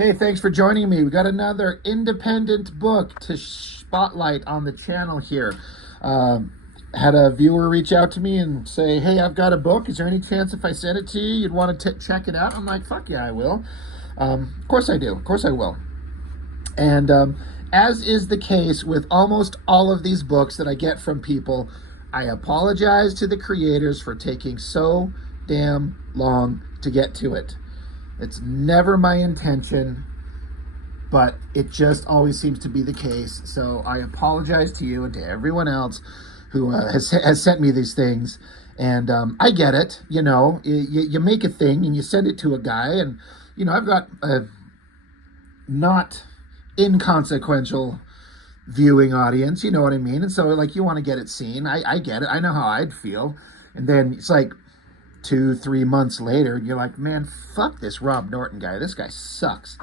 Hey, thanks for joining me. We got another independent book to spotlight on the channel here. Had a viewer reach out to me and say, "Hey, I've got a book. Is there any chance if I send it to you, you'd want to check it out?" I'm like, "Fuck yeah, I will." Of course I do. Of course I will. And as is the case with almost all of these books that I get from people, I apologize to the creators for taking so damn long to get to it. It's never my intention, but it just always seems to be the case. So I apologize to you and to everyone else who has sent me these things. And I get it. You make a thing and you send it to a guy, and I've got a not inconsequential viewing audience. You know what I mean? And so like you want to get it seen. I get it. I know how I'd feel. And then it's like 2-3 months later, you're like, man, fuck this Rob Norton guy. This guy sucks.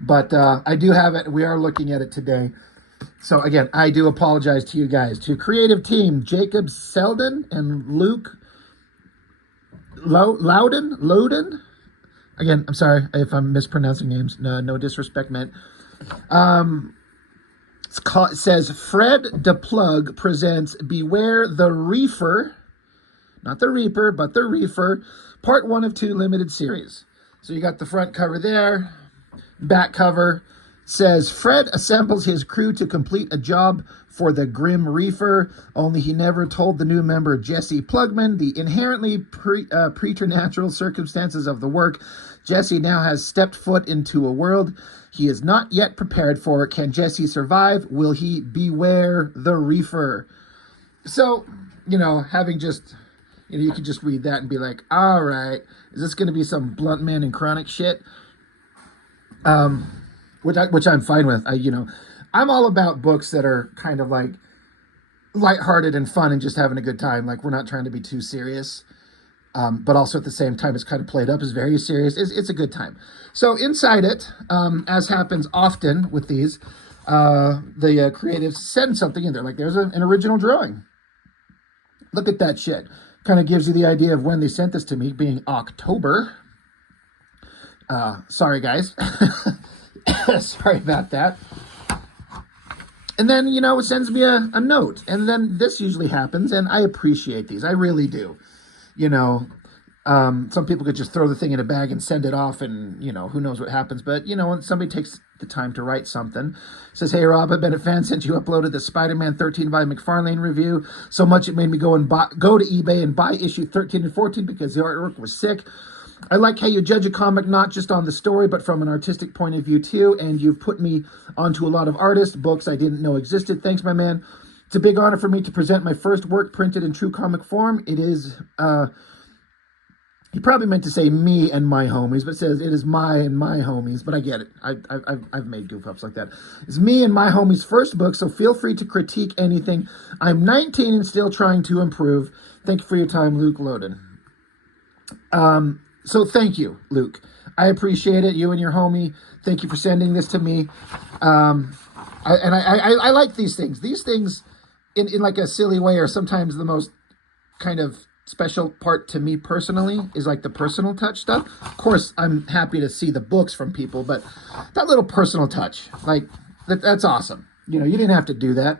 But I do have it. We are looking at it today. So again, I do apologize to you guys. To creative team, Jacob Selden and Luke Louden. Again, I'm sorry if I'm mispronouncing names. No disrespect meant. It says Fred DePlug presents Beware the Reefer, not the Reaper, but the Reefer, part 1 of 2 limited series. So you got the front cover there. Back cover says Fred assembles his crew to complete a job for the grim Reefer, only he never told the new member Jesse Plugman the inherently preternatural circumstances of the work. Jesse now has stepped foot into a world he is not yet prepared for. Can Jesse survive? Will he beware the Reefer? So, having just, you could just read that and be like, all right, is this going to be some blunt man and chronic shit? Which I'm fine with. I'm all about books that are kind of like lighthearted and fun and just having a good time. Like, we're not trying to be too serious. But also at the same time, it's kind of played up as very serious. It's a good time. So inside it, as happens often with these, the creatives send something in there. Like, there's an original drawing. Look at that shit. Kind of gives you the idea of when they sent this to me, being October. Sorry, guys. Sorry about that. And then, it sends me a note. And then this usually happens, and I appreciate these. I really do. Some people could just throw the thing in a bag and send it off, and, who knows what happens. But, when somebody takes the time to write something, says, "Hey, Rob, I've been a fan since you uploaded the Spider-Man 13 by McFarlane review. So much it made me go to eBay and buy issue 13 and 14 because the artwork was sick. I like how you judge a comic not just on the story, but from an artistic point of view, too. And you've put me onto a lot of artists, books I didn't know existed. Thanks, my man. It's a big honor for me to present my first work printed in true comic form. It is," he probably meant to say me and my homies, but it says it is my and my homies. But I get it. I've made goof-ups like that. It's me and my homies' first book, so feel free to critique anything. I'm 19 and still trying to improve. Thank you for your time, Luke Loden. So thank you, Luke. I appreciate it. You and your homie. Thank you for sending this to me. I like these things. These things, in like a silly way, are sometimes the most kind of special part to me personally, is like the personal touch stuff. Of course, I'm happy to see the books from people, but that little personal touch, like, that's awesome. You didn't have to do that.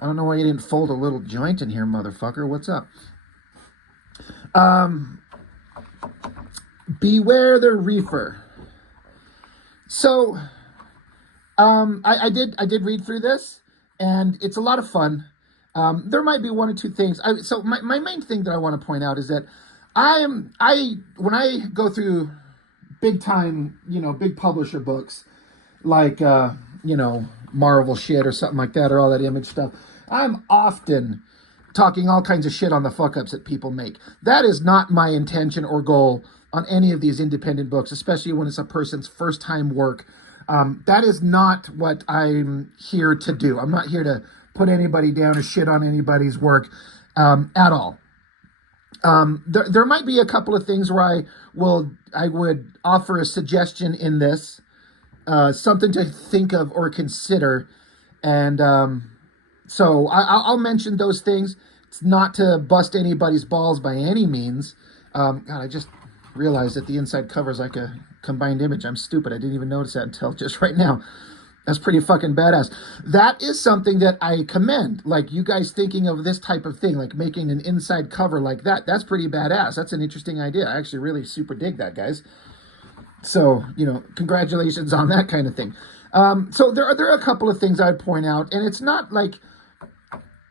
I don't know why you didn't fold a little joint in here, motherfucker. What's up? Beware the Reefer. So, I did read through this, and it's a lot of fun. There might be one or two things. So my main thing that I want to point out is that when I go through big time, big publisher books, like, Marvel shit or something like that, or all that Image stuff, I'm often talking all kinds of shit on the fuck-ups that people make. That is not my intention or goal on any of these independent books, especially when it's a person's first-time work. That is not what I'm here to do. I'm not here to put anybody down or shit on anybody's work at all. There might be a couple of things where I would offer a suggestion in this, something to think of or consider, and so I'll mention those things. It's not to bust anybody's balls by any means. God, I just realize that the inside cover is like a combined image. I'm stupid. I didn't even notice that until just right now. That's pretty fucking badass. That is something that I commend. Like, you guys thinking of this type of thing, like making an inside cover like that. That's pretty badass. That's an interesting idea. I actually really super dig that, guys. So, you know, congratulations on that kind of thing. So there are a couple of things I'd point out, and it's not like,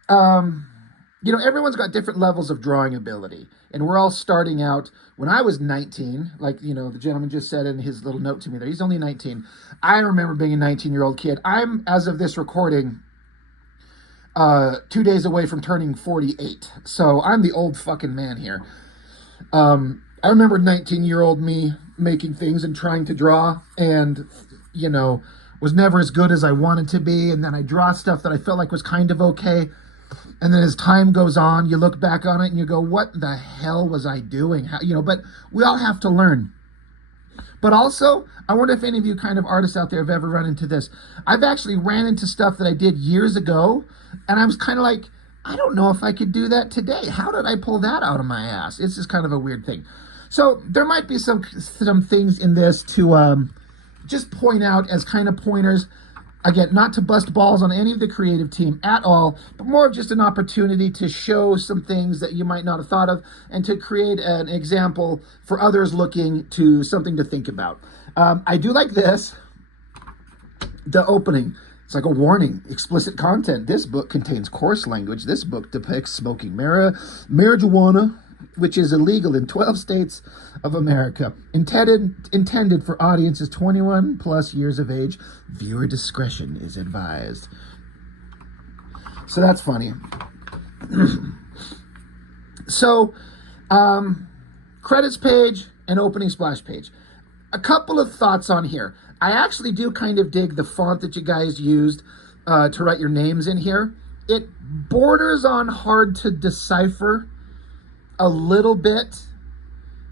you know, everyone's got different levels of drawing ability, and we're all starting out. When I was 19, like, you know, the gentleman just said in his little note to me there, he's only 19. I remember being a 19-year-old kid. I'm, as of this recording, 2 days away from turning 48. So I'm the old fucking man here. I remember 19-year-old me making things and trying to draw, and, you know, was never as good as I wanted to be. And then I draw stuff that I felt like was kind of okay. And then as time goes on, you look back on it and you go, what the hell was I doing? How, you know, but we all have to learn. But also, I wonder if any of you kind of artists out there have ever run into this. I've actually ran into stuff that I did years ago, and I was kind of like, I don't know if I could do that today. How did I pull that out of my ass? It's just kind of a weird thing. So there might be some things in this to just point out as kind of pointers. Again, not to bust balls on any of the creative team at all, but more of just an opportunity to show some things that you might not have thought of, and to create an example for others looking to something to think about. I do like this, the opening. It's like a warning: explicit content. This book contains coarse language. This book depicts smoking marijuana, which is illegal in 12 states of America. Intended for audiences 21 plus years of age. Viewer discretion is advised. So that's funny. So, credits page and opening splash page. A couple of thoughts on here. I actually do kind of dig the font that you guys used to write your names in here. It borders on hard to decipher a little bit,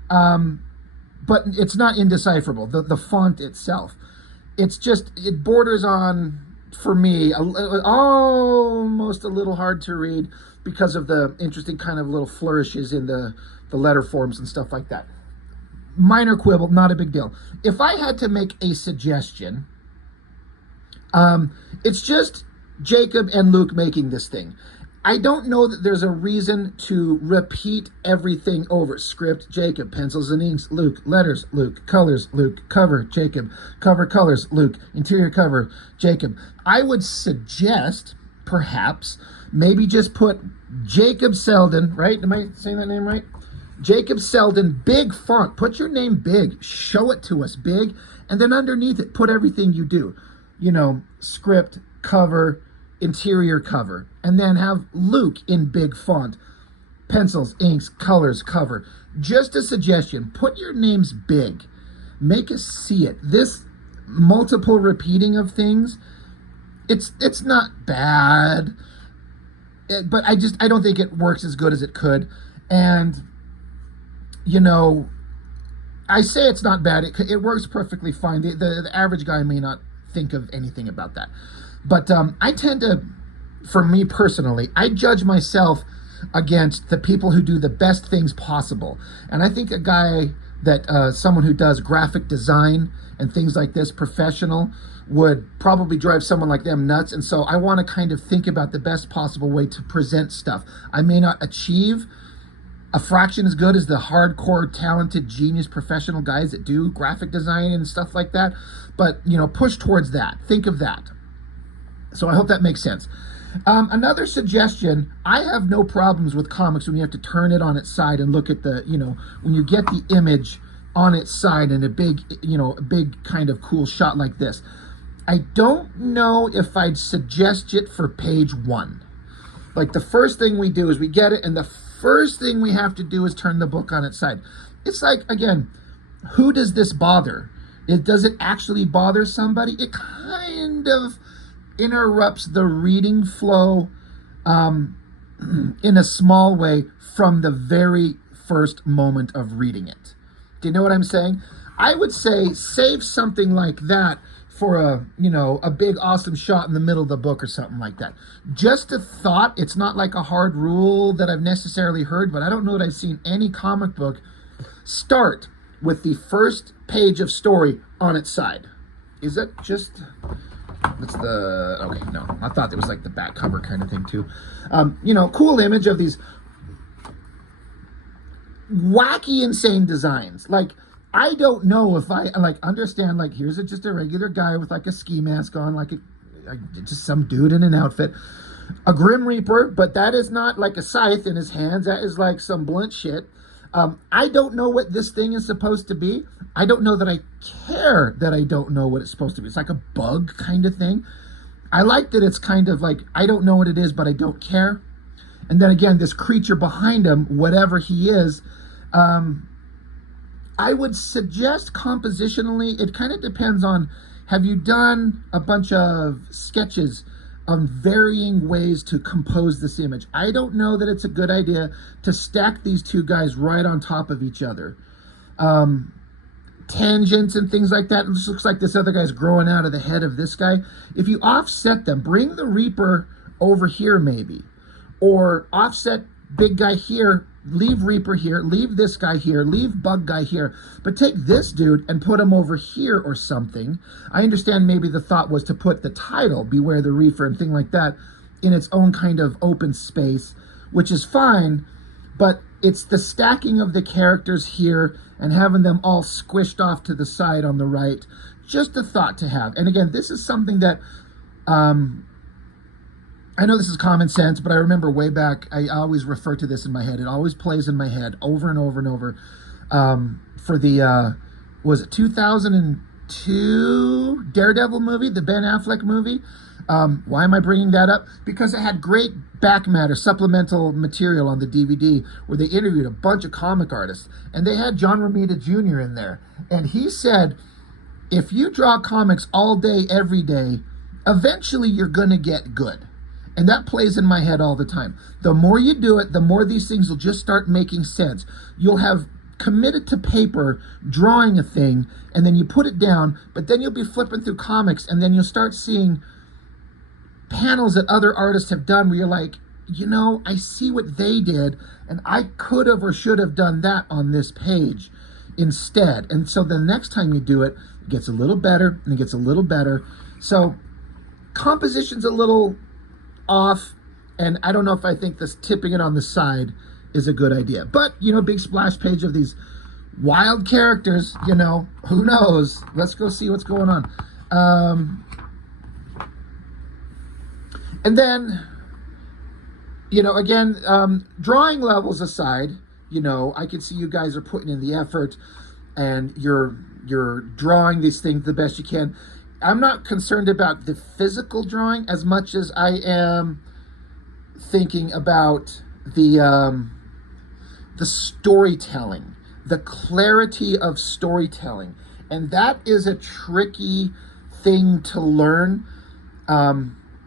but it's not indecipherable. The font itself, it's just, it borders on, for me, almost a little hard to read because of the interesting kind of little flourishes in the letter forms and stuff like that. Minor quibble, not a big deal. If I had to make a suggestion, it's just Jacob and Luke making this thing. I don't know that there's a reason to repeat everything over. Script, Jacob. Pencils and inks, Luke. Letters, Luke. Colors, Luke. Cover, Jacob. Cover colors, Luke. Interior cover, Jacob. I would suggest, perhaps, maybe just put Jacob Selden, right? Am I saying that name right? Jacob Selden, big font. Put your name big. Show it to us big. And then underneath it, put everything you do. You know, script, cover, interior cover, and then have Luke in big font. Pencils, inks, colors, cover. Just a suggestion, put your names big. Make us see it. This multiple repeating of things, it's not bad, but I don't think it works as good as it could. And, you know, I say it's not bad. It works perfectly fine. The average guy may not think of anything about that. But I tend to, for me personally, I judge myself against the people who do the best things possible. And I think a guy that, someone who does graphic design and things like this, professional, would probably drive someone like them nuts. And so I want to kind of think about the best possible way to present stuff. I may not achieve a fraction as good as the hardcore, talented, genius, professional guys that do graphic design and stuff like that. But, you know, push towards that. Think of that. So I hope that makes sense. Another suggestion, I have no problems with comics when you have to turn it on its side and look at the, you know, when you get the image on its side in a big, you know, a big kind of cool shot like this. I don't know if I'd suggest it for page 1. Like, the first thing we do is we get it, and the first thing we have to do is turn the book on its side. It's like, again, who does this bother? Does it actually bother somebody? It kind of interrupts the reading flow in a small way from the very first moment of reading it. Do you know what I'm saying? I would say save something like that for a, you know, a big awesome shot in the middle of the book or something like that. Just a thought. It's not like a hard rule that I've necessarily heard, but I don't know that I've seen any comic book start with the first page of story on its side. Is that just... That's the... Okay, no. I thought it was like the back cover kind of thing too. You know, cool image of these wacky, insane designs. Like, I don't know if I, like, understand, like, here's just a regular guy with, like, a ski mask on, like, just some dude in an outfit. A Grim Reaper, but that is not, like, a scythe in his hands. That is, like, some blunt shit. I don't know what this thing is supposed to be. I don't know that I care that I don't know what it's supposed to be. It's like a bug kind of thing. I like that it's kind of like, I don't know what it is, but I don't care. And then again, this creature behind him, whatever he is, I would suggest compositionally, it kind of depends on, have you done a bunch of sketches on varying ways to compose this image? I don't know that it's a good idea to stack these two guys right on top of each other. Tangents and things like that. It just looks like this other guy's growing out of the head of this guy. If you offset them, bring the Reaper over here maybe, or offset big guy here, leave Reaper here, leave this guy here, leave bug guy here, but take this dude and put him over here or something. I understand maybe the thought was to put the title, Beware the Reefer and thing like that, in its own kind of open space, which is fine, but it's the stacking of the characters here and having them all squished off to the side on the right. Just a thought to have. And again, this is something that, I know this is common sense, but I remember way back, I always refer to this in my head. It always plays in my head over and over and over. For the, was it 2002 Daredevil movie, the Ben Affleck movie? Why am I bringing that up? Because it had great back matter, supplemental material on the DVD where they interviewed a bunch of comic artists. And they had John Romita Jr. in there. And he said, if you draw comics all day, every day, eventually you're going to get good. And that plays in my head all the time. The more you do it, the more these things will just start making sense. You'll have committed to paper drawing a thing, and then you put it down, but then you'll be flipping through comics, and then you'll start seeing panels that other artists have done where you're like, you know, I see what they did, and I could have or should have done that on this page instead. And so the next time you do it, it gets a little better, and it gets a little better. So composition's a little off, and I don't know if I think this tipping it on the side is a good idea. But, you know, big splash page of these wild characters, you know, who knows? Let's go see what's going on. And then, you know, again, drawing levels aside, you know, I can see you guys are putting in the effort and you're drawing these things the best you can. I'm not concerned about the physical drawing as much as I am thinking about the storytelling, the clarity of storytelling. And that is a tricky thing to learn.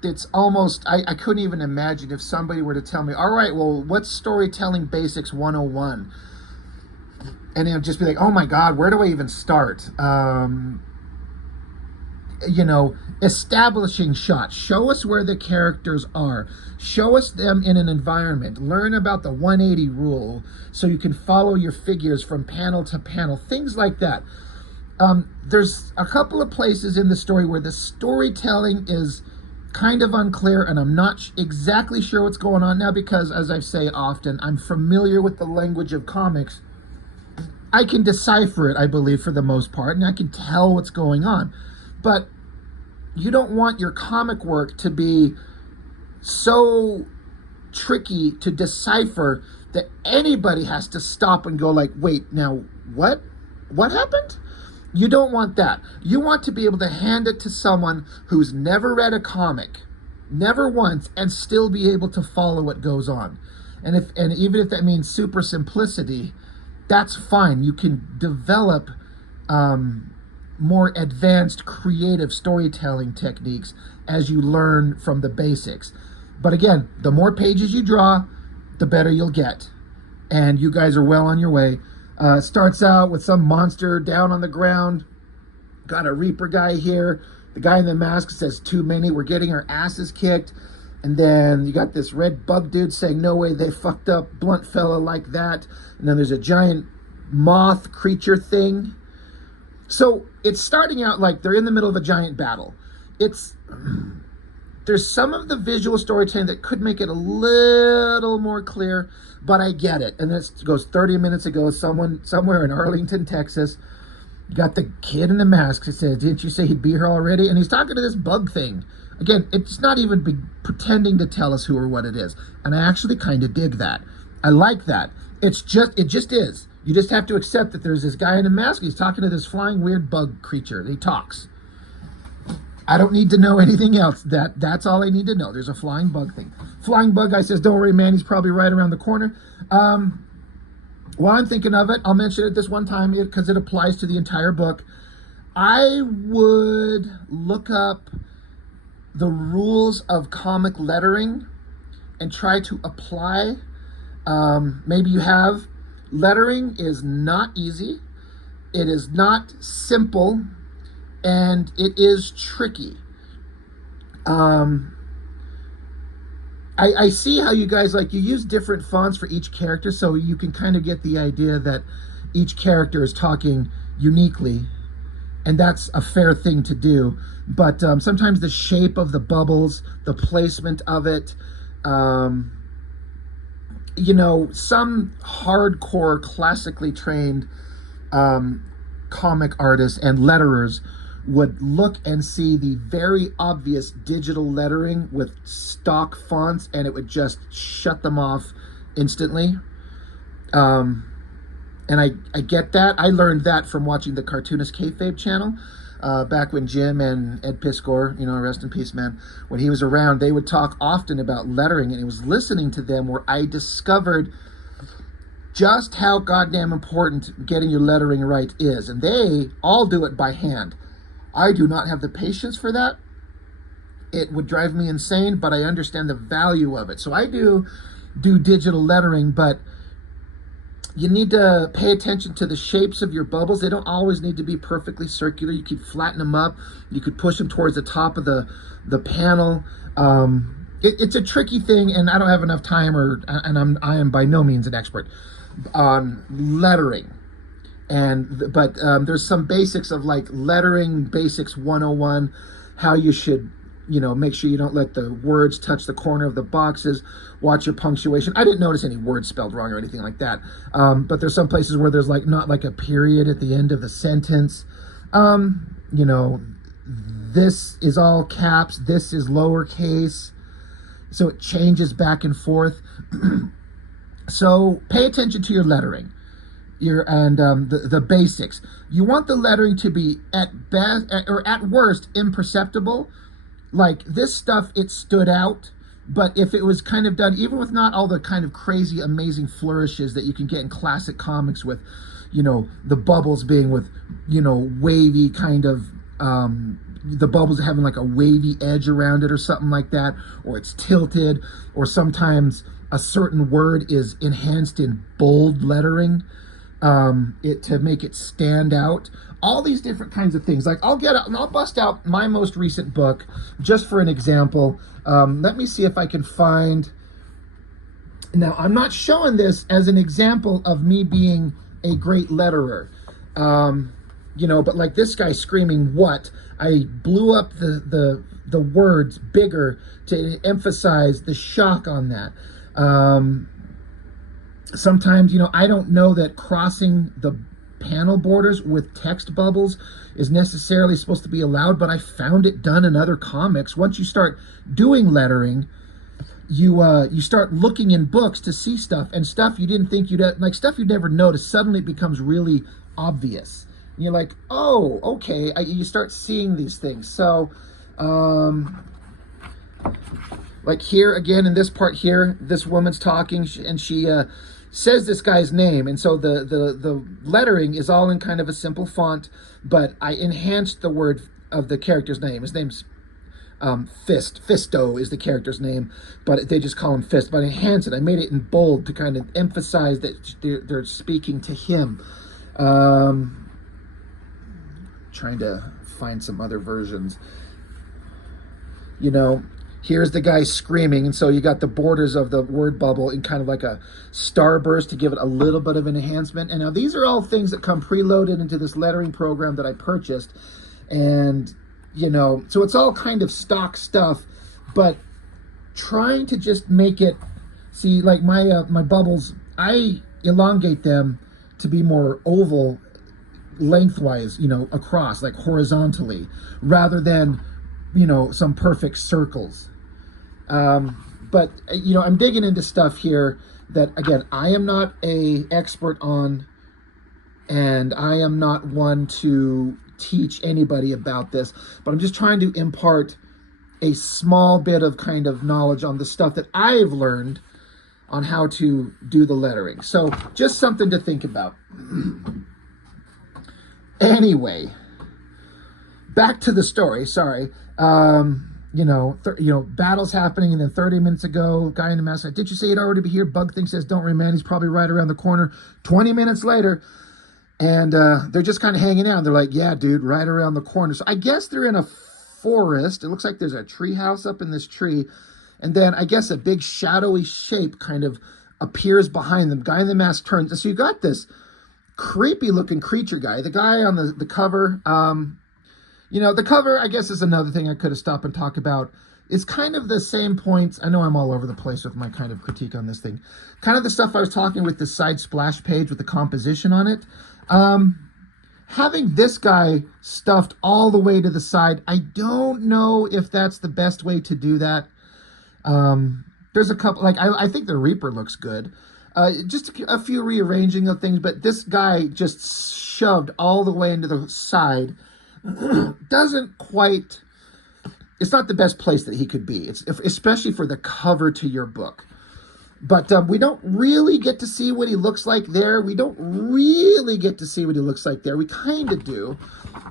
It's almost, I couldn't even imagine if somebody were to tell me, all right, well, what's Storytelling Basics 101? And it would just be like, oh my God, where do I even start? You know, establishing shots. Show us where the characters are. Show us them in an environment. Learn about the 180 rule so you can follow your figures from panel to panel. Things like that. There's a couple of places in the story where the storytelling is kind of unclear, and I'm not exactly sure what's going on now because, as I say often, I'm familiar with the language of comics. I can decipher it, I believe, for the most part, and I can tell what's going on. But you don't want your comic work to be so tricky to decipher that anybody has to stop and go like, wait, now what? What happened? You don't want that. You want to be able to hand it to someone who's never read a comic, never once, and still be able to follow what goes on. And even if that means super simplicity, that's fine. You can develop more advanced creative storytelling techniques as you learn from the basics. But again, the more pages you draw, the better you'll get. And you guys are well on your way. Starts out with some monster down on the ground. Got a Reaper guy here. The guy in the mask says, too many, we're getting our asses kicked. And then you got this red bug dude saying, no way they fucked up blunt fella like that. And then there's a giant moth creature thing. So it's starting out like they're in the middle of a giant battle. There's some of the visual storytelling that could make it a little more clear, but I get it. And this goes 30 minutes ago, someone somewhere in Arlington, Texas, got the kid in the mask. He said, didn't you say he'd be here already? And he's talking to this bug thing. Again, it's not even pretending to tell us who or what it is. And I actually kind of dig that. I like that. It just is. You just have to accept that there's this guy in a mask. He's talking to this flying weird bug creature. He talks. I don't need to know anything else. That's all I need to know. There's a flying bug thing. Flying bug guy says, don't worry, man. He's probably right around the corner. While I'm thinking of it, I'll mention it this one time because it applies to the entire book. I would look up the rules of comic lettering and try to apply. Maybe you have. Lettering is not easy. It is not simple. And it is tricky. I see how you guys, like, you use different fonts for each character, so you can kind of get the idea that each character is talking uniquely, and that's a fair thing to do. But sometimes the shape of the bubbles, the placement of it, you know, some hardcore, classically trained comic artists and letterers would look and see the very obvious digital lettering with stock fonts, and it would just shut them off instantly. And I get that. I learned that from watching the Cartoonist Kayfabe channel. Back when Jim and Ed Piskor, you know, rest in peace, man, when he was around, they would talk often about lettering, and it was listening to them where I discovered just how goddamn important getting your lettering right is. And they all do it by hand. I do not have the patience for that. It would drive me insane, but I understand the value of it. So I do digital lettering, but you need to pay attention to the shapes of your bubbles. They don't always need to be perfectly circular. You could flatten them up. You could push them towards the top of the panel. It's a tricky thing, and I don't have enough time, I am by no means an expert on lettering. But there's some basics of, like, lettering basics 101, how you should, you know, make sure you don't let the words touch the corner of the boxes, watch your punctuation. I didn't notice any words spelled wrong or anything like that. But there's some places where there's, like, not like a period at the end of the sentence. You know, this is all caps, this is lowercase. So it changes back and forth. So pay attention to your lettering. The basics. You want the lettering to be at best or at worst imperceptible. Like this stuff, it stood out, but if it was kind of done, even with not all the kind of crazy, amazing flourishes that you can get in classic comics with, you know, the bubbles being with, you know, wavy kind of, the bubbles having like a wavy edge around it or something like that, or it's tilted, or sometimes a certain word is enhanced in bold lettering. To make it stand out. All these different kinds of things. Like I'll bust out my most recent book just for an example. Let me see if I can find. Now, I'm not showing this as an example of me being a great letterer. You know, but like this guy screaming what? I blew up the words bigger to emphasize the shock on that. Sometimes, you know, I don't know that crossing the panel borders with text bubbles is necessarily supposed to be allowed, but I found it done in other comics. Once you start doing lettering, you start looking in books to see stuff, and stuff you didn't think like stuff you'd never noticed, suddenly it becomes really obvious. And you're like, oh, okay, you start seeing these things. So, like here, again, in this part here, this woman's talking, and she says this guy's name, and so the lettering is all in kind of a simple font, but I enhanced the word of the character's name. His name's Fisto is the character's name, but they just call him Fist. But I enhanced it. I made it in bold to kind of emphasize that they're speaking to him. Trying to find some other versions. You know, Here's the guy screaming, and so you got the borders of the word bubble in kind of like a starburst to give it a little bit of an enhancement. And now these are all things that come preloaded into this lettering program that I purchased. And, you know, so it's all kind of stock stuff, but trying to just make it, see, like my bubbles, I elongate them to be more oval lengthwise, you know, across, like horizontally, rather than, you know, some perfect circles. But, you know, I'm digging into stuff here that, again, I am not a expert on, and I am not one to teach anybody about this, but I'm just trying to impart a small bit of kind of knowledge on the stuff that I've learned on how to do the lettering. So just something to think about. Anyway, back to the story. Sorry. You know, battle's happening, and then 30 minutes ago, guy in the mask said, "Did you say he'd already be here?" Bug thing says, "Don't worry, man. He's probably right around the corner." 20 minutes later, and they're just kind of hanging out. They're like, "Yeah, dude, right around the corner." So I guess they're in a forest. It looks like there's a tree house up in this tree. And then I guess a big shadowy shape kind of appears behind them. Guy in the mask turns. So you got this creepy looking creature guy. The guy on the cover, you know, the cover, I guess, is another thing I could have stopped and talked about. It's kind of the same points. I know I'm all over the place with my kind of critique on this thing. Kind of the stuff I was talking with the side splash page with the composition on it. Having this guy stuffed all the way to the side, I don't know if that's the best way to do that. There's a couple, like, I think the Reaper looks good. Just a few rearranging of things, but this guy just shoved all the way into the side. Doesn't quite, it's not the best place that he could be. It's especially for the cover to your book. But we don't really get to see what he looks like there. We don't really get to see what he looks like there. We kind of do.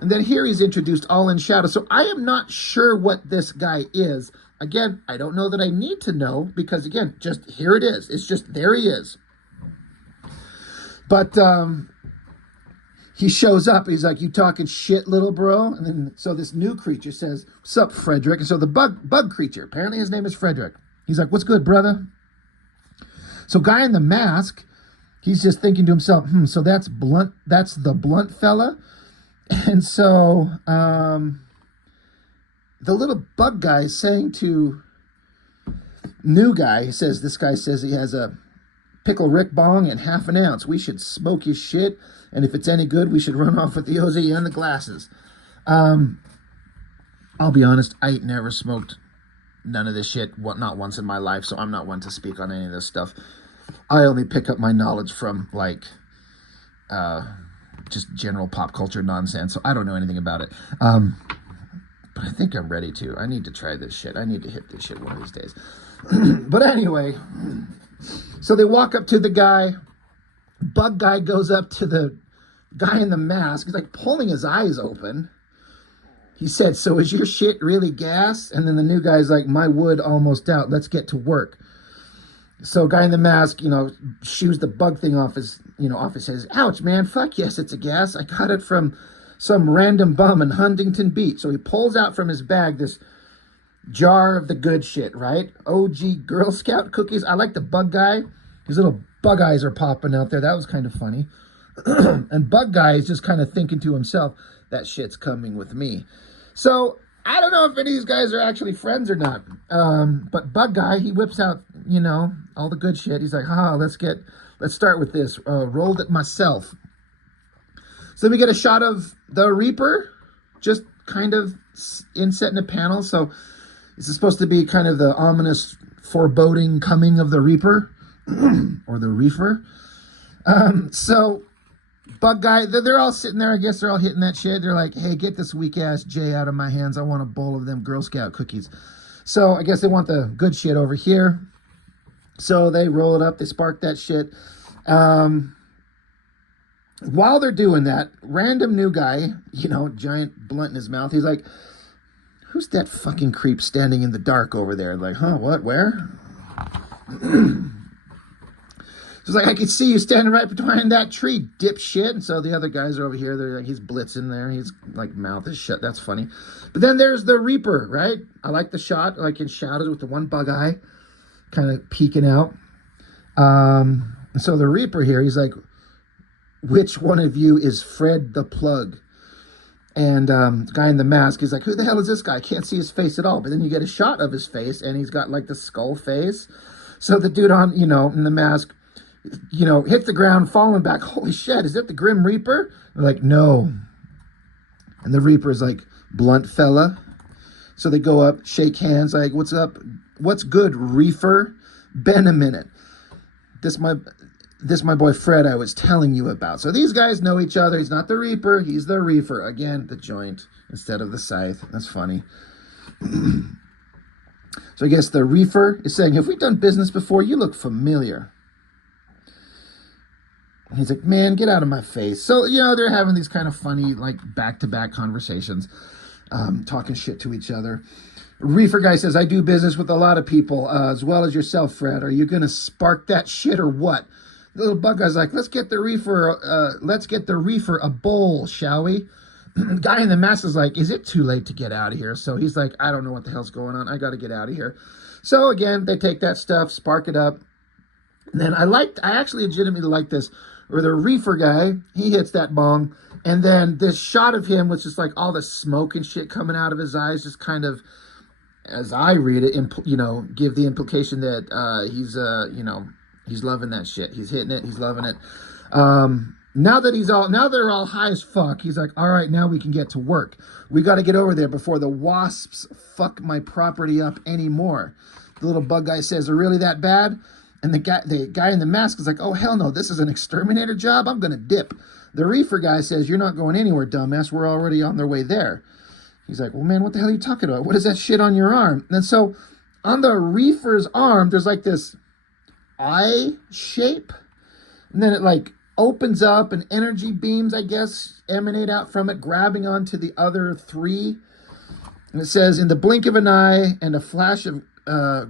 And then here he's introduced all in shadow. So I am not sure what this guy is. Again, I don't know that I need to know, because, again, just here it is. It's just, there he is. But he shows up. He's like, "You talking shit, little bro?" And then, so this new creature says, "What's up, Frederick?" And so the bug creature, apparently his name is Frederick. He's like, "What's good, brother?" So guy in the mask, he's just thinking to himself, so that's Blunt. That's the Blunt fella. And so the little bug guy is saying to new guy, says, this guy says he has a Pickle Rick bong and half an ounce. We should smoke his shit, and if it's any good, we should run off with the OZ and the glasses. I'll be honest, I ain't never smoked none of this shit, not once in my life, so I'm not one to speak on any of this stuff. I only pick up my knowledge from, like, just general pop culture nonsense, so I don't know anything about it. But I think I'm ready to. I need to try this shit. I need to hit this shit one of these days. But anyway, so they walk up to the guy. Bug guy goes up to the guy in the mask. He's like pulling his eyes open. He said, "So is your shit really gas?" And then the new guy's like, "My wood almost out. Let's get to work." So guy in the mask, you know, shoos the bug thing off his, off his head. "Ouch, man. Fuck yes, it's a gas. I got it from some random bum in Huntington Beach." So he pulls out from his bag this jar of the good shit, right? OG Girl Scout cookies. I like the bug guy. His little bug eyes are popping out there. That was kind of funny. And bug guy is just kind of thinking to himself, that shit's coming with me. So I don't know if any of these guys are actually friends or not. But bug guy, he whips out, all the good shit. He's like, let's start with this. Rolled it myself. So then we get a shot of the Reaper, just kind of inset in a panel. So this is supposed to be kind of the ominous foreboding coming of the Reaper, or the REEFER. So bug guy, they're all sitting there. I guess they're all hitting that shit. They're like, "Hey, get this weak ass J out of my hands. I want a bowl of them Girl Scout cookies." So I guess they want the good shit over here. So they roll it up. They spark that shit. While they're doing that, random new guy, giant blunt in his mouth. He's like, "Who's that fucking creep standing in the dark over there?" Like, "Huh, what, where?" It's like, I can see you standing right behind that tree, dipshit. And so the other guys are over here. They're like, he's blitzing there. He's like, mouth is shut. That's funny. But then there's the Reaper, right? I like the shot, like in shadows with the one bug eye kind of peeking out. And so the Reaper here, he's like, which one of you is Fred the Plug? And the guy in the mask, he's like, who the hell is this guy? I can't see his face at all. But then you get a shot of his face, and he's got like the skull face. So the dude on, in the mask, hits the ground, falling back. Holy shit, is that the Grim Reaper? They're like, no. And the Reaper's like, blunt fella. So they go up, shake hands, like, what's up? What's good, Reefer? Been a minute. This my boy Fred I was telling you about. So these guys know each other. He's not the Reaper, he's the Reefer. Again, the joint instead of the scythe. That's funny. So I guess the Reefer is saying, have we done business before? You look familiar. And he's like, man, get out of my face. So, they're having these kind of funny, like, back-to-back conversations, talking shit to each other. Reefer guy says, I do business with a lot of people, as well as yourself, Fred. Are you going to spark that shit or what? The little bug guy's like, let's get the Reefer a bowl, shall we? The guy in the mask is like, is it too late to get out of here? So he's like, I don't know what the hell's going on. I got to get out of here. So again, they take that stuff, spark it up. And then I actually legitimately like this, where the Reefer guy, he hits that bong. And then this shot of him with just like all the smoke and shit coming out of his eyes, just kind of, as I read it, give the implication that he's loving that shit. He's hitting it. He's loving it. Now they're all high as fuck. He's like, all right, now we can get to work. We got to get over there before the wasps fuck my property up anymore. The little bug guy says, are really that bad? And the guy in the mask is like, oh, hell no, this is an exterminator job. I'm going to dip. The Reefer guy says, you're not going anywhere, dumbass. We're already on their way there. He's like, well, man, what the hell are you talking about? What is that shit on your arm? And so on the Reefer's arm, there's like this eye shape. And then it like opens up and energy beams, I guess, emanate out from it, grabbing onto the other three. And it says, in the blink of an eye and a flash of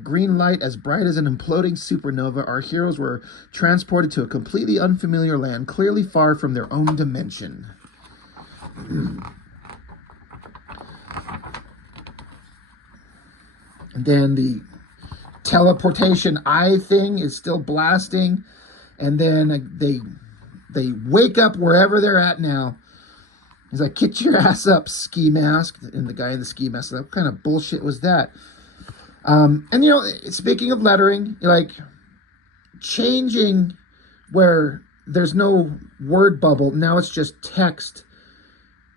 green light as bright as an imploding supernova, our heroes were transported to a completely unfamiliar land, clearly far from their own dimension. And then the teleportation eye thing is still blasting. And then they wake up wherever they're at now. He's like, get your ass up, ski mask. And the guy in the ski mask is like, what kind of bullshit was that? And speaking of lettering, like changing where there's no word bubble, now it's just text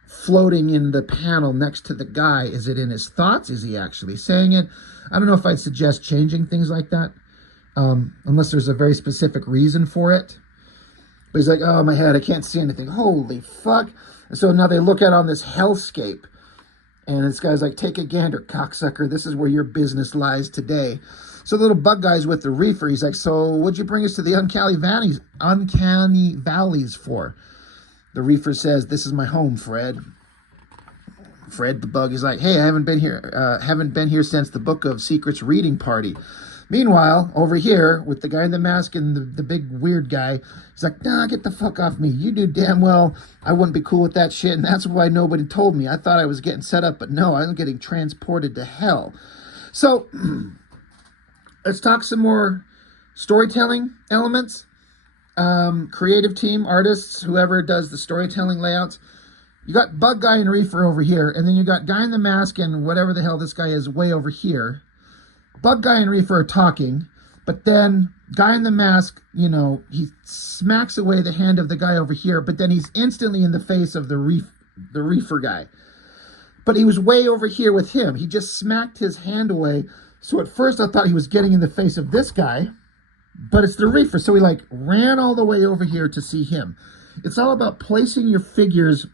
floating in the panel next to the guy. Is it in his thoughts? Is he actually saying it? I don't know if I'd suggest changing things like that, unless there's a very specific reason for it. But he's like, oh, my head, I can't see anything. Holy fuck. And so now they look out on this hellscape. And this guy's like, take a gander, cocksucker. This is where your business lies today. So the little bug guy's with the Reefer. He's like, so what'd you bring us to the uncanny valleys for? The Reefer says, this is my home, Fred. Fred the bug is like, hey, I haven't been here since the Book of Secrets reading party. Meanwhile, over here with the guy in the mask and the big weird guy, he's like, nah, get the fuck off me. You knew damn well I wouldn't be cool with that shit, and that's why nobody told me. I thought I was getting set up, but no, I'm getting transported to hell. So let's talk some more storytelling elements. Creative team, artists, whoever does the storytelling layouts. You got Bug Guy and Reefer over here, and then you got Guy in the Mask and whatever the hell this guy is way over here. Bug Guy and Reefer are talking, but then Guy in the Mask, he smacks away the hand of the guy over here, but then he's instantly in the face of the Reefer guy. But he was way over here with him. He just smacked his hand away. So at first I thought he was getting in the face of this guy, but it's the Reefer. So he like ran all the way over here to see him. It's all about placing your figures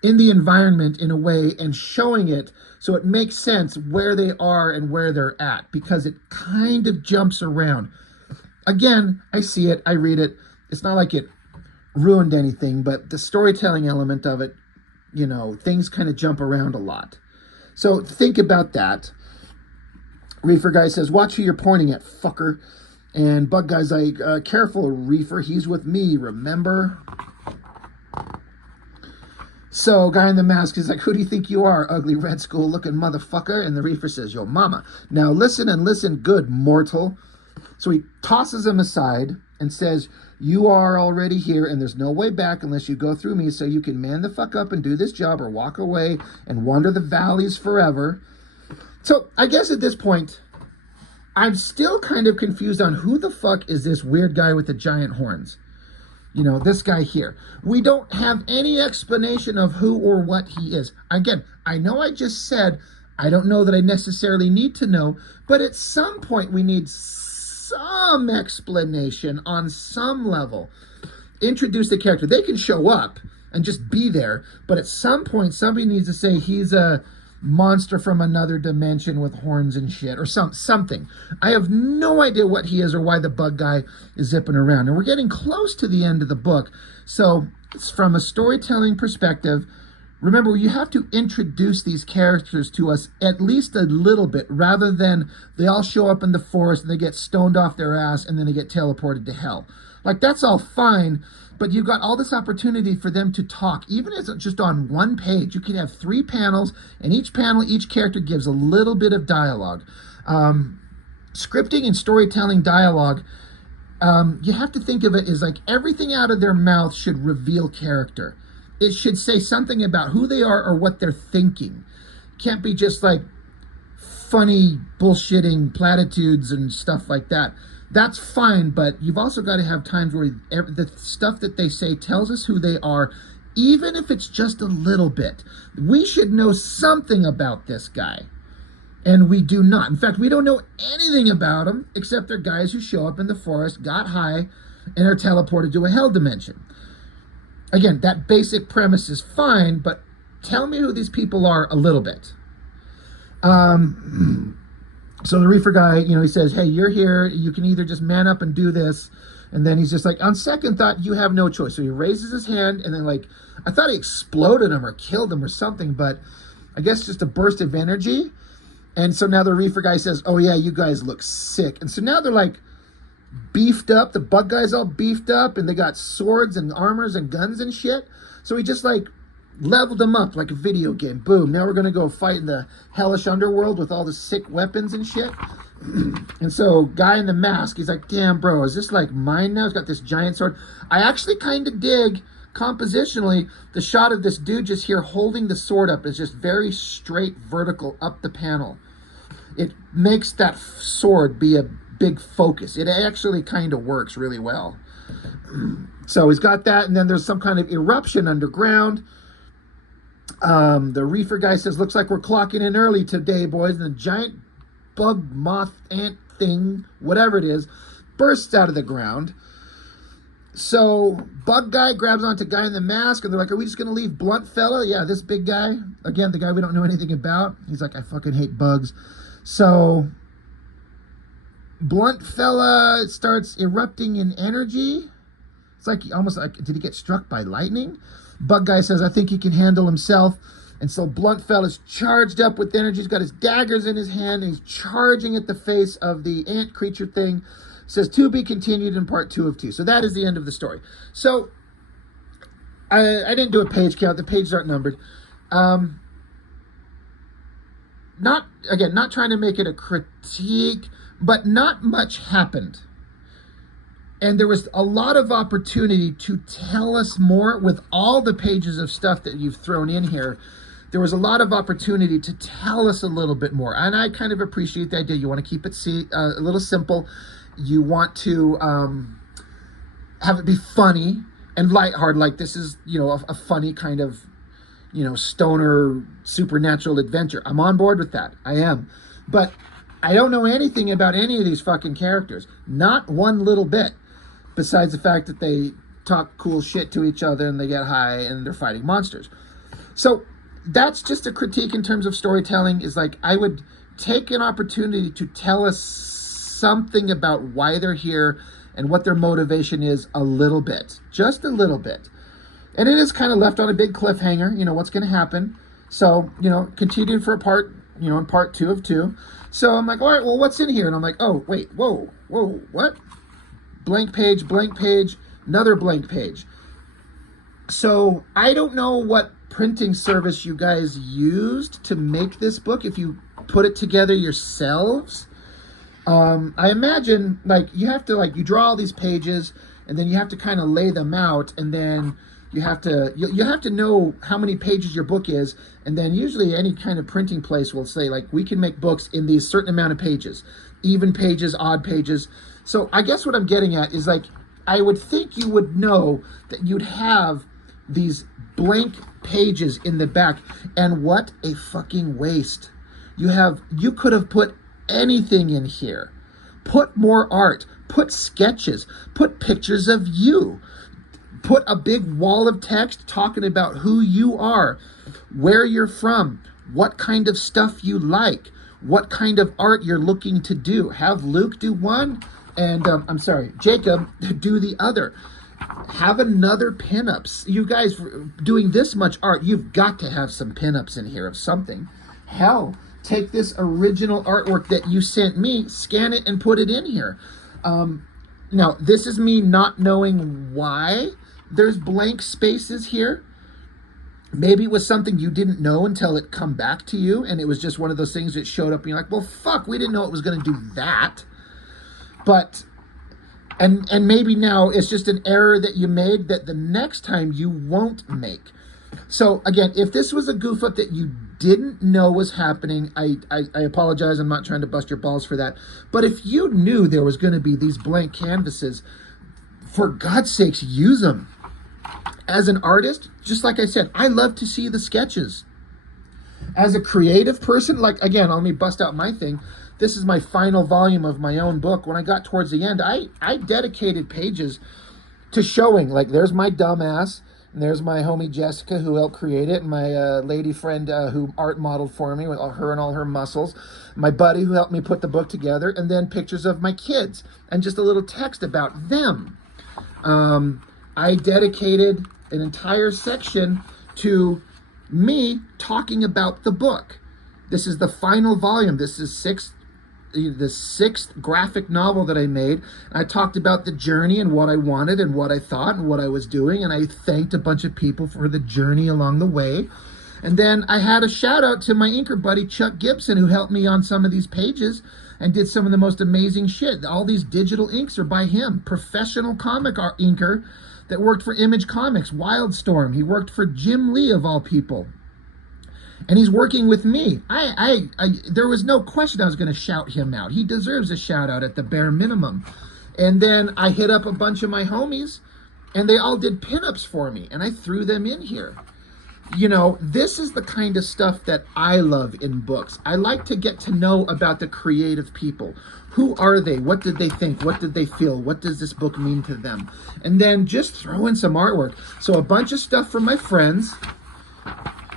in the environment in a way and showing it so it makes sense where they are and where they're at, because it kind of jumps around. Again, I see it, I read it. It's not like it ruined anything, but the storytelling element of it, things kind of jump around a lot. So think about that. Reefer guy says, watch who you're pointing at, fucker. And Bug Guy's like, careful, Reefer, he's with me, remember? So Guy in the Mask is like, who do you think you are, ugly red skull looking motherfucker? And the Reefer says, yo mama. Now listen and listen good, mortal. So he tosses him aside and says, you are already here and there's no way back unless you go through me, so you can man the fuck up and do this job or walk away and wander the valleys forever. So I guess at this point, I'm still kind of confused on who the fuck is this weird guy with the giant horns. You know, this guy here. We don't have any explanation of who or what he is. Again, I know I just said, I don't know that I necessarily need to know, but at some point we need some explanation on some level. Introduce the character. They can show up and just be there, but at some point somebody needs to say he's a monster from another dimension with horns and shit or something. I have no idea what he is or why the Bug Guy is zipping around. And we're getting close to the end of the book. So it's from a storytelling perspective. Remember, you have to introduce these characters to us at least a little bit, rather than they all show up in the forest and they get stoned off their ass and then they get teleported to hell. Like, that's all fine, but you've got all this opportunity for them to talk. Even if it's just on one page, you can have 3 panels, and each panel, each character gives a little bit of dialogue. Scripting and storytelling dialogue, you have to think of it as like everything out of their mouth should reveal character. It should say something about who they are or what they're thinking. It can't be just like funny bullshitting platitudes and stuff like that. That's fine, but you've also got to have times where the stuff that they say tells us who they are, even if it's just a little bit. We should know something about this guy, and we do not. In fact, we don't know anything about him except they're guys who show up in the forest, got high, and are teleported to a hell dimension. Again, that basic premise is fine, but tell me who these people are a little bit. So the Reefer guy, you know, he says, hey, you're here. You can either just man up and do this. And then he's just like, on second thought, you have no choice. So he raises his hand, and then, like, I thought he exploded him or killed him or something, but I guess just a burst of energy. And so now the Reefer guy says, oh yeah, you guys look sick. And so now they're like beefed up. The Bug Guy's all beefed up, and they got swords and armors and guns and shit. So he just like leveled them up like a video game. Boom. Now we're going to go fight in the hellish underworld with all the sick weapons and shit. And so Guy in the Mask, he's like, damn, bro, is this like mine now? He's got this giant sword. I actually kind of dig, compositionally, the shot of this dude just here holding the sword up is just very straight vertical up the panel. It makes that sword be a big focus. It actually kind of works really well. So he's got that, and then there's some kind of eruption underground. The Reefer guy says, looks like we're clocking in early today, boys. And the giant bug, moth, ant thing, whatever it is, bursts out of the ground. So Bug Guy grabs onto Guy in the Mask, and they're like, are we just going to leave Blunt Fella? Yeah, this big guy. Again, the guy we don't know anything about. He's like, I fucking hate bugs. So Blunt Fella starts erupting in energy. It's like almost like, did he get struck by lightning? Bug Guy says, I think he can handle himself. And so Blunt Fella's charged up with energy. He's got his daggers in his hand, and he's charging at the face of the ant creature thing. Says, to be continued in part 2 of 2. So that is the end of the story. So I didn't do a page count. The pages aren't numbered. Not trying to make it a critique, but not much happened. And there was a lot of opportunity to tell us more with all the pages of stuff that you've thrown in here. There was a lot of opportunity to tell us a little bit more. And I kind of appreciate the idea. You want to keep it a little simple. You want to have it be funny and lighthearted. Like this is, you know, a funny kind of, you know, stoner supernatural adventure. I'm on board with that. I am. But I don't know anything about any of these fucking characters. Not one little bit. Besides the fact that they talk cool shit to each other and they get high and they're fighting monsters. So that's just a critique in terms of storytelling, is like I would take an opportunity to tell us something about why they're here and what their motivation is a little bit. Just a little bit. And it is kind of left on a big cliffhanger, you know, what's going to happen. So, you know, continue for part you know, in part 2 of 2. So I'm like, all right, well, what's in here? And I'm like, oh, wait, whoa, what? Blank page, another blank page. So I don't know what printing service you guys used to make this book, if you put it together yourselves. I imagine, like, you have to, like, you draw all these pages, and then you have to kind of lay them out, and then you have to know how many pages your book is, and then usually any kind of printing place will say, like, we can make books in these certain amount of pages, even pages, odd pages. So I guess what I'm getting at is, like, I would think you would know that you'd have these blank pages in the back, and what a fucking waste. You could have put anything in here. Put more art, put sketches, put pictures of you, put a big wall of text talking about who you are, where you're from, what kind of stuff you like, what kind of art you're looking to do. Have Luke do one, and Jacob do the other. Have another pinups. You guys doing this much art, you've got to have some pinups in here of something. Hell, take this original artwork that you sent me, scan it, and put it in here. Now, this is me not knowing why there's blank spaces here. Maybe it was something you didn't know until it come back to you, and it was just one of those things that showed up, and you're like, well, fuck, we didn't know it was going to do that. But, and maybe now it's just an error that you made that the next time you won't make. So again, if this was a goof up that you didn't know was happening, I apologize. I'm not trying to bust your balls for that. But if you knew there was going to be these blank canvases, for God's sakes, use them. As an artist, just like I said, I love to see the sketches. As a creative person, like, again, let me bust out my thing. This is my final volume of my own book. When I got towards the end, I dedicated pages to showing, like, there's my dumbass, and there's my homie Jessica, who helped create it, and my lady friend who art modeled for me with her and all her muscles, my buddy who helped me put the book together, and then pictures of my kids, and just a little text about them. I dedicated an entire section to me talking about the book. This is the final volume. This is the sixth graphic novel that I made. I talked about the journey and what I wanted and what I thought and what I was doing, and I thanked a bunch of people for the journey along the way. And then I had a shout out to my inker buddy Chuck Gibson, who helped me on some of these pages and did some of the most amazing shit. All these digital inks are by him. Professional comic art inker that worked for Image Comics, Wildstorm. He worked for Jim Lee, of all people. And he's working with me. There was no question I was going to shout him out. He deserves a shout out at the bare minimum. And then I hit up a bunch of my homies, and they all did pinups for me, and I threw them in here. You know, this is the kind of stuff that I love in books. I like to get to know about the creative people. Who are they? What did they think? What did they feel? What does this book mean to them? And then just throw in some artwork. So a bunch of stuff from my friends.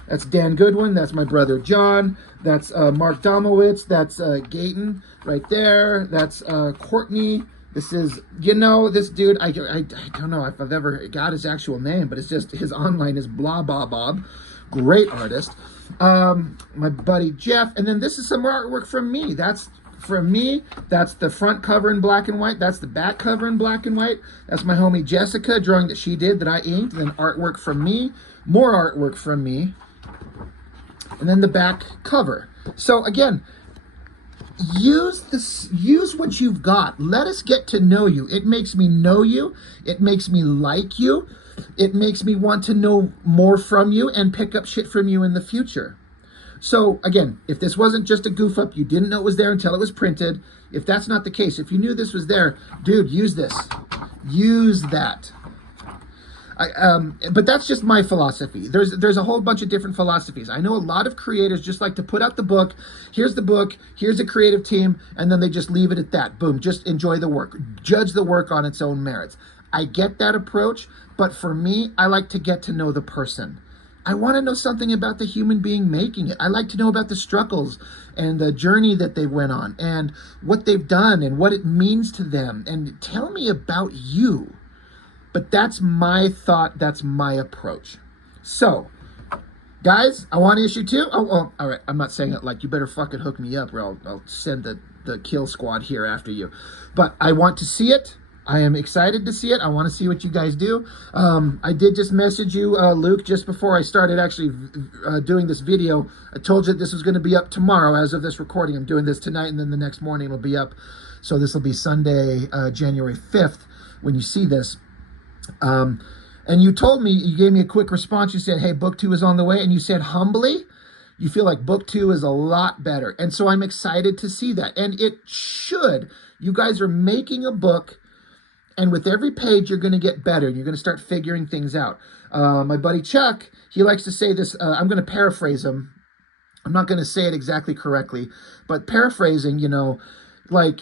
That's Dan Goodwin. That's my brother John. That's Mark Domowitz. That's Gayton right there. That's Courtney. This is, you know, this dude, I don't know if I've ever got his actual name, but it's just, his online is Blah Blah Bob. Great artist. My buddy Jeff. And then this is some artwork from me. That's from me. That's the front cover in black and white. That's the back cover in black and white. That's my homie Jessica, drawing that she did that I inked. Then artwork from me. More artwork from me. And then the back cover. So again, use what you've got. Let us get to know you. It makes me know you. It makes me like you. It makes me want to know more from you and pick up shit from you in the future. So again, if this wasn't just a goof up, you didn't know it was there until it was printed. If that's not the case, if you knew this was there, dude, use this. Use that. But that's just my philosophy. There's a whole bunch of different philosophies. I know a lot of creators just like to put out the book. Here's the book. Here's a creative team. And then they just leave it at that. Boom. Just enjoy the work. Judge the work on its own merits. I get that approach. But for me, I like to get to know the person. I want to know something about the human being making it. I like to know about the struggles and the journey that they went on and what they've done and what it means to them. And tell me about you. But that's my thought. That's my approach. So Guys, I want issue 2. Oh, well, all right. I'm not saying it like you better fucking hook me up or I'll send the kill squad here after you. But I want to see it. I am excited to see it. I want to see what you guys do. I did just message you, Luke, just before I started actually doing this video. I told you that this was going to be up tomorrow as of this recording. I'm doing this tonight, and then the next morning it'll be up. So this will be Sunday, January 5th when you see this. And you told me, you gave me a quick response. You said, hey, book 2 is on the way. And you said, humbly, you feel like book 2 is a lot better. And so I'm excited to see that. And it should. You guys are making a book. And with every page, you're going to get better. You're going to start figuring things out. My buddy Chuck, he likes to say this. I'm going to paraphrase him. I'm not going to say it exactly correctly. But paraphrasing, you know, like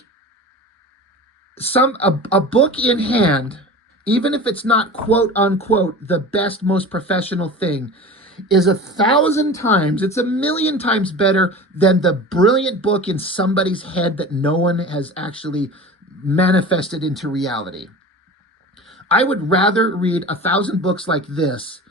a book in hand, even if it's not quote unquote the best, most professional thing, is 1,000 times, it's 1,000,000 times better than the brilliant book in somebody's head that no one has actually manifested into reality. I would rather read 1,000 books like this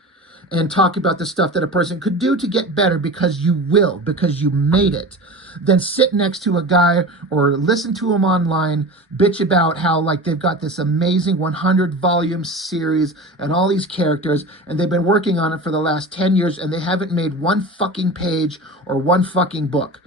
and talk about the stuff that a person could do to get better because you will, because you made it, than sit next to a guy or listen to him online bitch about how like they've got this amazing 100-volume series and all these characters and they've been working on it for the last 10 years and they haven't made one fucking page or one fucking book.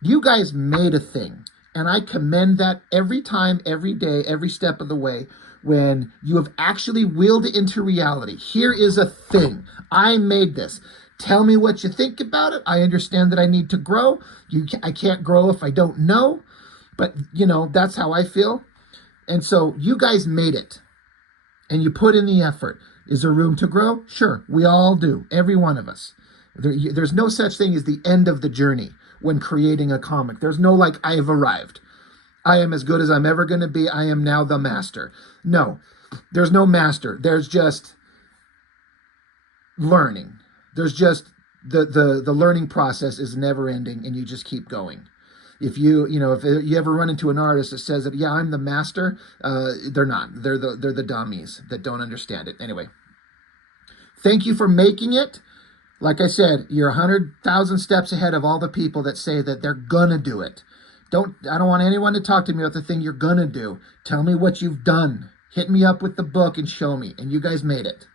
You guys made a thing, and I commend that every time, every day, every step of the way. When you have actually willed it into reality. Here is a thing. I made this. Tell me what you think about it. I understand that I need to grow. I can't grow if I don't know. But, you know, that's how I feel. And so you guys made it. And you put in the effort. Is there room to grow? Sure. We all do. Every one of us. There's no such thing as the end of the journey when creating a comic. There's no like, I have arrived. I am as good as I'm ever going to be. I am now the master. No, there's no master. There's just learning. There's just the learning process is never ending, and you just keep going. If you ever run into an artist that says that, yeah, I'm the master, they're not. They're the dummies that don't understand it. Anyway, thank you for making it. Like I said, you're 100,000 steps ahead of all the people that say that they're gonna do it. I don't want anyone to talk to me about the thing you're gonna do. Tell me what you've done. Hit me up with the book and show me. And you guys made it.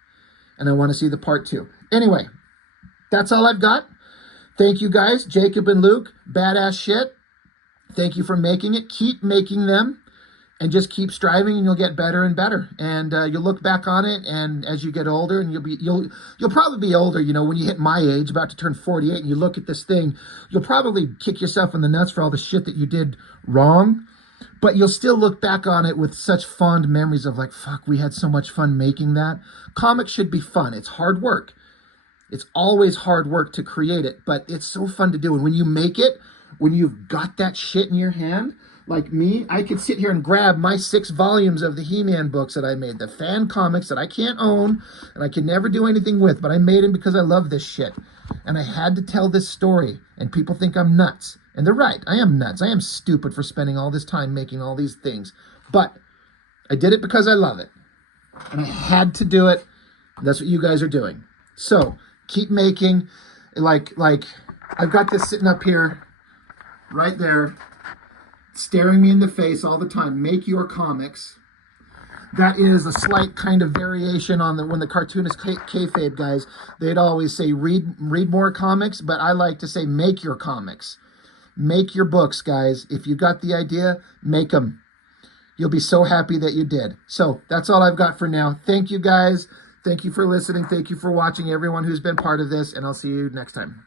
And I want to see the part 2. Anyway, that's all I've got. Thank you guys, Jacob and Luke. Badass shit. Thank you for making it. Keep making them. And just keep striving, and you'll get better and better. And you'll look back on it, and as you get older, and you'll probably be older, you know, when you hit my age, about to turn 48, and you look at this thing, you'll probably kick yourself in the nuts for all the shit that you did wrong. But you'll still look back on it with such fond memories of like, fuck, we had so much fun making that. Comics should be fun. It's hard work. It's always hard work to create it, but it's so fun to do. And when you make it, when you've got that shit in your hand, like me, I could sit here and grab my 6 volumes of the He-Man books that I made, the fan comics that I can't own and I can never do anything with, but I made them because I love this shit. And I had to tell this story, and people think I'm nuts. And they're right, I am nuts. I am stupid for spending all this time making all these things. But I did it because I love it. And I had to do it. That's what you guys are doing. So keep making, like I've got this sitting up here, right there, staring me in the face all the time. Make your comics. That is a slight kind of variation on when the cartoonist kayfabe guys, they'd always say read more comics, but I like to say make your comics. Make your books, guys. If you got the idea, make them. You'll be so happy that you did. So that's all I've got for now. Thank you, guys. Thank you for listening. Thank you for watching, everyone who's been part of this, and I'll see you next time.